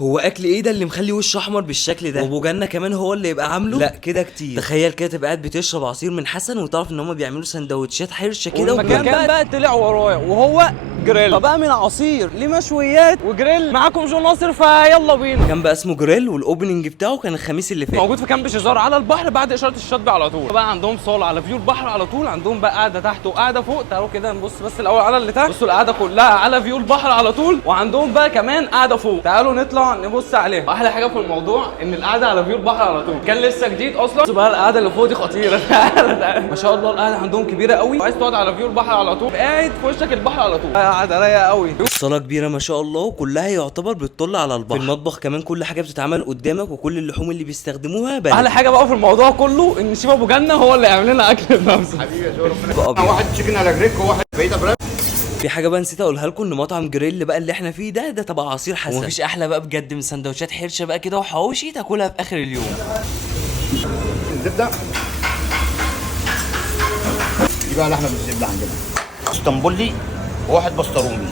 هو اكل ايه ده اللي مخلي وشه احمر بالشكل ده؟ وابو جنة كمان هو اللي يبقى عامله؟ لا كده كتير. تخيل كده تبقى قاعد بتشرب عصير من حسن وتعرف ان هم بيعملوا سندوتشات حرشه كده والمكان بقى طلع ورايا وهو جريل، فبقى من عصير لمشويات وجريل. معاكم جو ناصر، فيلا بينا. كان بقى اسمه جريل، والاوبننج بتاعه كان الخميس اللي فات. موجود في كامب شيزار على البحر بعد اشاره الشاطبي على طول. بقى عندهم صاله على فيو البحر على طول، عندهم بقى قاعده تحت وقاعده فوق. تعالوا كده نبص بس الاول على اللي تحت. بصوا القعده كلها على فيو البحر على طول، وعندهم بقى كمان قاعده فوق. تعالوا نطلع نبص عليها. احلى حاجه في الموضوع ان القعده على فيو البحر على طول، كان لسه جديد اصلا. بصوا بقى القعده اللي فوق دي خطيره. ما شاء الله القعده عندهم كبيره قوي، وعايز تقعد على فيو البحر على طول، قاعد في وشك البحر على طول. قعده رايقه قوي. الصاله كبيره ما شاء الله، وكلها يعتبر بتطل على البحر. في المطبخ كمان كل حاجه بتتعمل قدامك، وكل اللحوم اللي بيستخدموها بلدي. احلى حاجه بقى في الموضوع كله ان شيف ابو جنه هو اللي يعمل لنا اكل بنفسه. حبيبي يا جو، ربنا واحد تشيكن على جريك وواحد بعيد براد. في حاجه بقى نسيت اقولها لكم، ان مطعم جريل بقى اللي احنا فيه ده تبع عصير حسن. ومفيش احلى بقى بجد من سندوتشات حرشه بقى كده وحواوشي تاكلها في اخر اليوم. الزبده دي بقى لحمه بالزبده عندنا اسطنبولي وواحد بسطروني.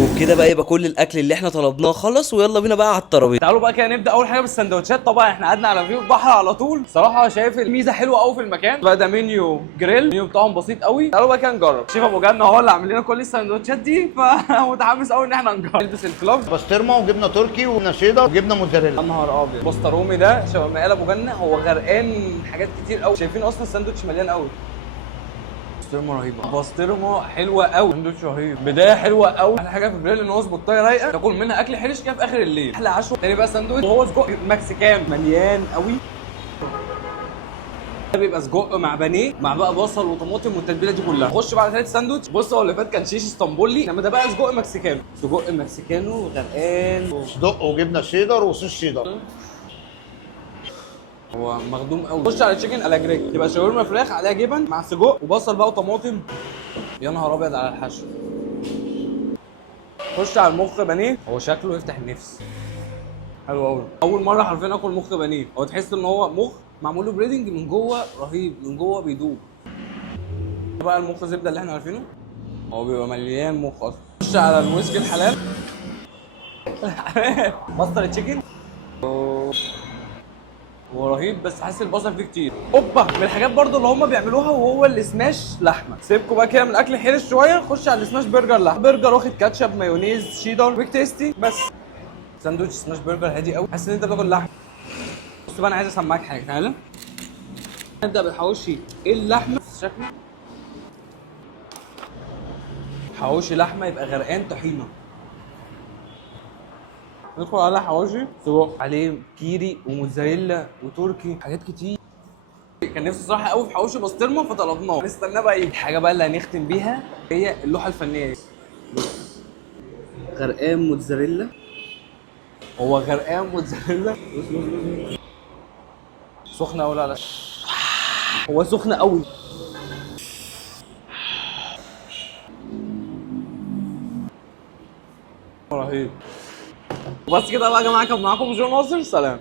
وبكده بقى يبقى كل الاكل اللي احنا طلبناه خلص، ويلا بينا بقى على الترابيزه. تعالوا بقى كده نبدا اول حاجه بالسندوتشات. طبعا احنا قعدنا على فيو البحر على طول. صراحه شايف الميزه حلوه قوي في المكان بقى. ده منيو جريل، المنيو بتاعهم بسيط قوي. تعالوا بقى كده نجرب. شيف ابو جنه هو اللي عامل لنا كل السندوتشات دي، فمتحمس قوي ان احنا نجرب. نلبس الكلاب، بسطرمه وجبنه تركي وجبنه شيدر وجبنه يا موتزاريلا. نهار ابيض. بسطرومي ده شبه ما قال ابو جنه، هو غرقان حاجات كتير قوي. شايفين اصلا الساندوتش مليان قوي. بسطرمه رهيبه، بسطرمه حلوه قوي، ساندوتش رهيب، بدايه حلوه قوي. احلى حاجه في جريل ان هو سبوتايه رايقه تاكل منها اكل حرش كده في اخر الليل. احلى عشوه. تاني بقى ساندوتش وهو سجق مكسيكان مليان قوي. ده بيبقى سجق مع بانيه مع بقى بصل وطماطم والتتبيله دي كلها. خش بقى على ثالث ساندوتش. بص هو اللي فات كان شيش اسطنبولي، انما ده بقى سجق مكسيكانو. سجق مكسيكانو غرقان، صدق وجبنه شيدر وصوص شيدر. هو مخدوم قوي. خش على تشيكن على جريك، تبقى شاورما فراخ عليها جبن مع سجق وبصل بقى وطماطم. يا نهار ابيض على الحشو. خش على المخ بانيه، هو شكله يفتح النفس. حلو قوي. اول مره حرفيا اكل مخ بانيه. هو تحس ان هو مخ معمول له بريدنج من جوه رهيب، من جوه بيدوب. بقى المخ زبده اللي احنا عارفينه، هو بيبقى مليان مخ اصلا. خش على الويسكي الحلال. ماستر تشيكن هو رهيب، بس حاسس البصل فيه كتير. اوبا، من الحاجات برضو اللي هم بيعملوها وهو السماش لحمه. سيبكوا بقى كده من الاكل حرش شويه. خش على السماش برجر لحمه. برجر واخد كاتشب مايونيز شيدر بيك تيستي بس. ساندوتش سماش برجر هادي قوي، حاسس ان انت بتاكل لحمه. بص بقى انا عايز اسمعك حاجه. تعالى نبدا بالحواوشي. ايه اللحمه شكله حواوشي لحمه يبقى غرقان طحينه. ندخل على حواوشي سجق عليه كيري وموتزاريلا وتركي، حاجات كتير. كان نفسي الصراحه قوي في حواوشي بسطرمه فطلبناه. نستناه بقى يجي. الحاجه بقى اللي هنختم بيها هي اللوحه الفنيه. غرقان موتزاريلا، هو غرقان موتزاريلا. سخنه قوي. لا هو سخنه قوي. رهيب. وبس كده بقى يا جماعه، كان معاكم جو ناصر، سلام.